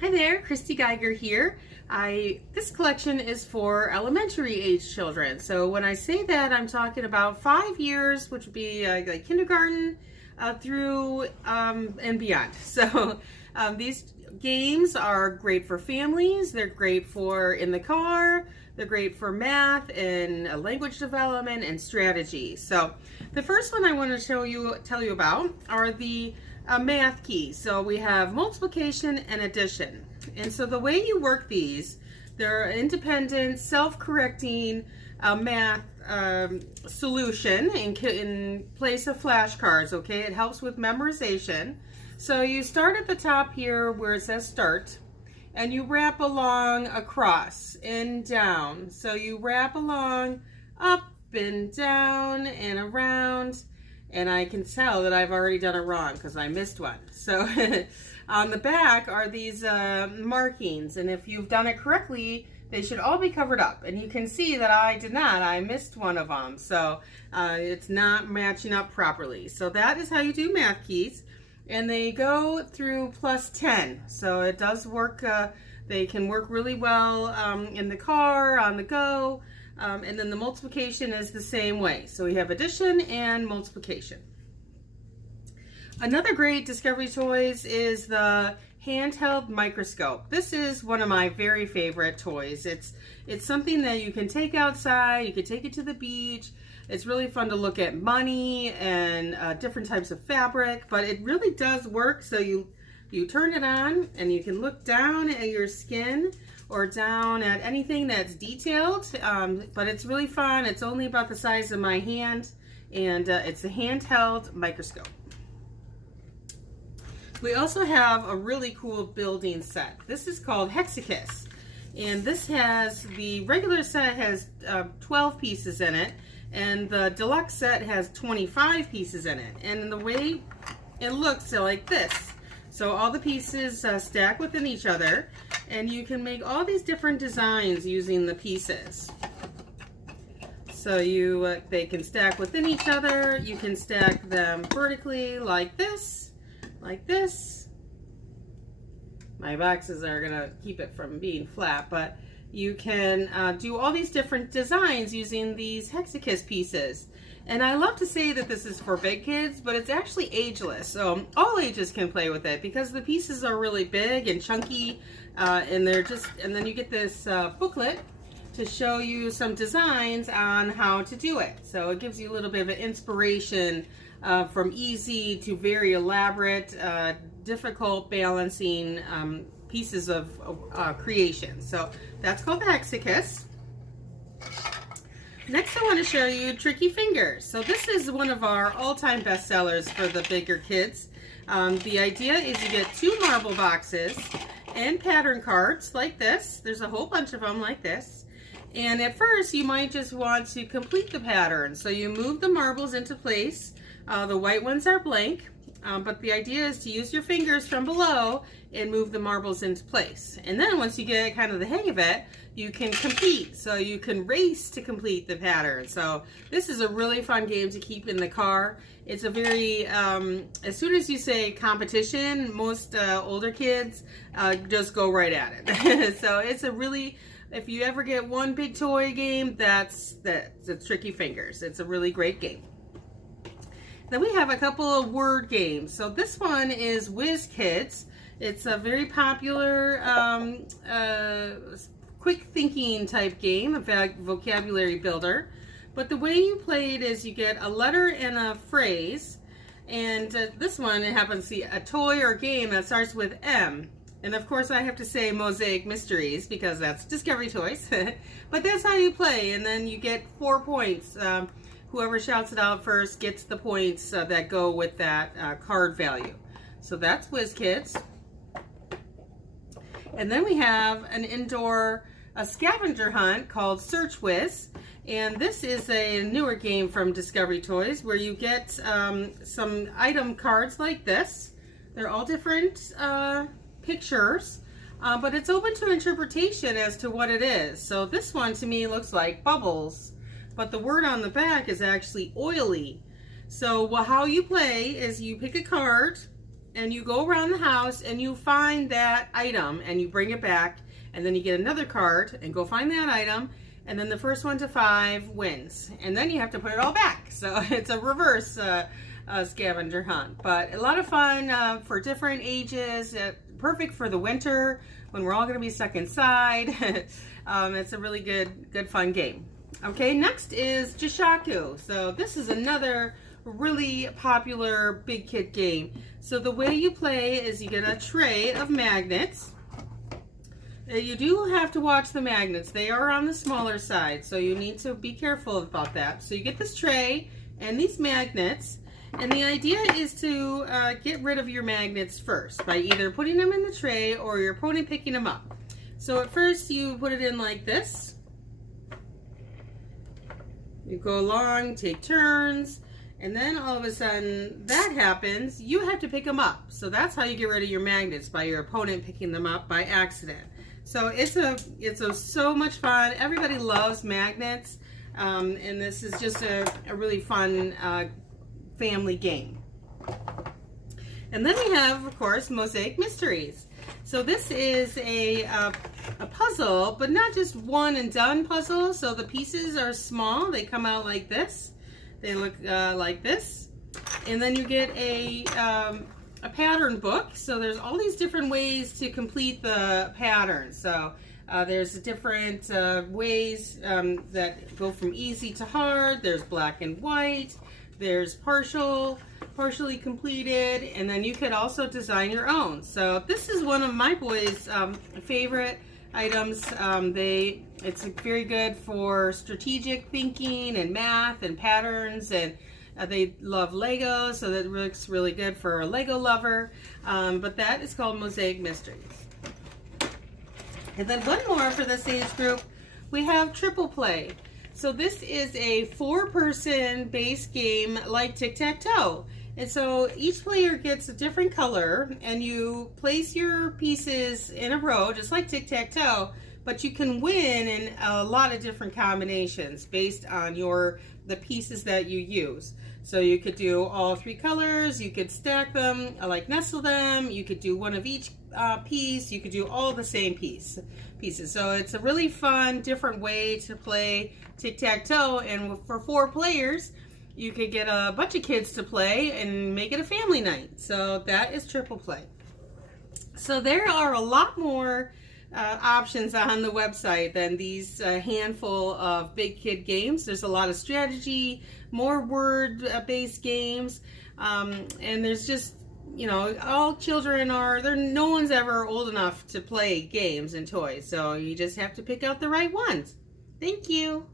Hi there, Christy Geiger here. This collection is for elementary age children. So when I say that, I'm talking about 5 years, which would be like kindergarten through and beyond. So these games are great for families. They're great for in the car. They're great for math and language development and strategy. So the first one I want to tell you about are the math keys. So we have multiplication and addition. And so the way you work these, they're independent, self-correcting math solution in place of flashcards, okay? It helps with memorization. So you start at the top here where it says start, and you wrap along across and down. So you wrap along up and down and around, and I can tell that I've already done it wrong because I missed one. So on the back are these markings, and if you've done it correctly, they should all be covered up. And you can see that I did not. I missed one of them. So it's not matching up properly. So that is how you do math keys. And they go through plus 10. So it does work. They can work really well in the car, on the go. And then the multiplication is the same way. So we have addition and multiplication. Another great Discovery Toys is the handheld microscope. This is one of my very favorite toys. It's something that you can take outside, you can take it to the beach. It's really fun to look at money and different types of fabric, but it really does work. So you turn it on and you can look down at your skin or down at anything that's detailed, but it's really fun. It's only about the size of my hand, and it's a handheld microscope. We also have a really cool building set. This is called Hexakis, and this has, the regular set has 12 pieces in it, and the deluxe set has 25 pieces in it. And the way it looks like this. So all the pieces stack within each other, and you can make all these different designs using the pieces. So they can stack within each other. You can stack them vertically like this, like this. My boxes are gonna keep it from being flat, but you can do all these different designs using these Hexakis pieces. And I love to say that this is for big kids, but it's actually ageless. So all ages can play with it because the pieces are really big and chunky, and then you get this booklet to show you some designs on how to do it. So it gives you a little bit of an inspiration from easy to very elaborate, difficult balancing pieces of creation. So that's called the Hexakis. Next, I want to show you Tricky Fingers. So this is one of our all-time bestsellers for the bigger kids. The idea is you get 2 marble boxes and pattern cards like this. There's a whole bunch of them like this. And at first, you might just want to complete the pattern. So you move the marbles into place. The white ones are blank, but the idea is to use your fingers from below and move the marbles into place. And then once you get kind of the hang of it, you can compete. So you can race to complete the pattern. So this is a really fun game to keep in the car. It's a very, as soon as you say competition, most older kids just go right at it. So it's a really, if you ever get one big toy game, that's Tricky Fingers. It's a really great game. Then we have a couple of word games. So this one is WizKids. It's a very popular quick thinking type game, a vocabulary builder. But the way you play it is you get a letter and a phrase. And this one, it happens to be a toy or game that starts with M. And of course I have to say Mosaic Mysteries because that's Discovery Toys. But that's how you play, and then you get 4 points. Whoever shouts it out first gets the points that go with that card value. So that's WizKids. And then we have an indoor scavenger hunt called Search Wiz. And this is a newer game from Discovery Toys where you get some item cards like this. They're all different pictures, but it's open to interpretation as to what it is. So this one to me looks like bubbles, but the word on the back is actually oily. So how you play is you pick a card and you go around the house and you find that item and you bring it back, and then you get another card and go find that item, and then the first one to 5 wins, and then you have to put it all back. So it's a reverse scavenger hunt, but a lot of fun for different ages. Perfect for the winter when we're all going to be stuck inside. It's a really good fun game. Okay, next is Jishaku. So this is another really popular big kid game. So the way you play is you get a tray of magnets. You do have to watch the magnets. They are on the smaller side, so you need to be careful about that. So you get this tray and these magnets, and the idea is to get rid of your magnets first by either putting them in the tray or your opponent picking them up. So at first you put it in like this. You go along, take turns, and then all of a sudden that happens, you have to pick them up. So that's how you get rid of your magnets, by your opponent picking them up by accident. So it's so much fun. Everybody loves magnets, and this is just a really fun family game. And then we have, of course, Mosaic Mysteries. So this is a puzzle, but not just one and done puzzle. So the pieces are small. They come out like this. They look like this. And then you get a pattern book. So there's all these different ways to complete the pattern. So there's different ways that go from easy to hard. There's black and white. There's partially completed, and then you could also design your own. So this is one of my boys' favorite items. It's very good for strategic thinking and math and patterns, and they love Lego, so that looks really good for a Lego lover. But that is called Mosaic Mysteries. And then one more for this age group, we have Triple Play. So this is a 4-person base game like tic-tac-toe. And so each player gets a different color, and you place your pieces in a row, just like tic-tac-toe, but you can win in a lot of different combinations based on the pieces that you use. So you could do all 3 colors, you could stack them, like nestle them, you could do one of each piece, you could do all the same pieces. So it's a really fun, different way to play tic-tac-toe, and for 4 players, you could get a bunch of kids to play and make it a family night. So that is Triple Play. So there are a lot more options on the website than these handful of big kid games. There's a lot of strategy, more word-based games, and there's just, you know, all children are there. No one's ever old enough to play games and toys, so you just have to pick out the right ones. Thank you.